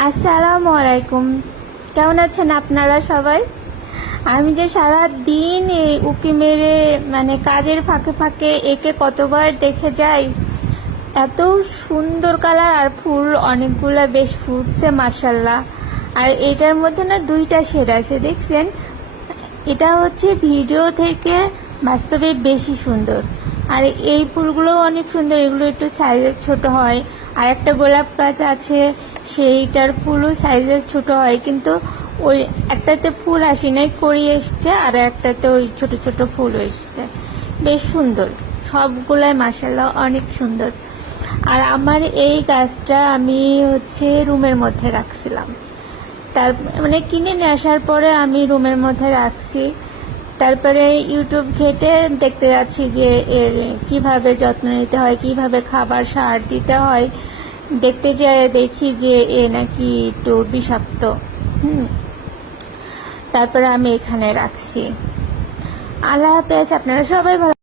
আসসালামু আলাইকুম। কেমন আছেন আপনারা সবাই? আমি যে সারা দিন এই উঁকি মেরে মানে কাজের ফাঁকে ফাঁকে একে কতবার দেখে যাই। এত সুন্দর কালার আর ফুল অনেকগুলা বেশ ফুটছে মাশাল্লাহ। আর এটার মধ্যে না দুইটা শেড আছে, দেখছেন? এটা হচ্ছে ভিডিও থেকে বাস্তবে বেশি সুন্দর। আর এই ফুলগুলো অনেক সুন্দর, এগুলো একটু সাইজের ছোট হয়। আর একটা গোলাপ গাছ আছে, সেইটার ফুলও সাইজের ছোট হয়, কিন্তু ওই একটাতে ফুল আসি নাই, কড়ি এসছে, আর একটাতে ওই ছোট ছোট ফুল এসছে। বেশ সুন্দর, সবগুলাই মাশাআল্লাহ অনেক সুন্দর। আর আমার এই গাছটা আমি হচ্ছে রুমের মধ্যে রাখছিলাম, তার মানে কিনে নিয়ে আসার পরে আমি রুমের মধ্যে রাখছি। তারপরে ইউটিউব ঘেটে দেখতে যাচ্ছি যে এর কিভাবে যত্ন নিতে হয়, কিভাবে খাবার সার দিতে হয়। দেখতে যেয়ে দেখি যে এ নাকি একটু বিষাক্ত। তারপরে আমি এখানে রাখছি। আল্লাহ হাফেজ, আপনারা সবাই ভালো।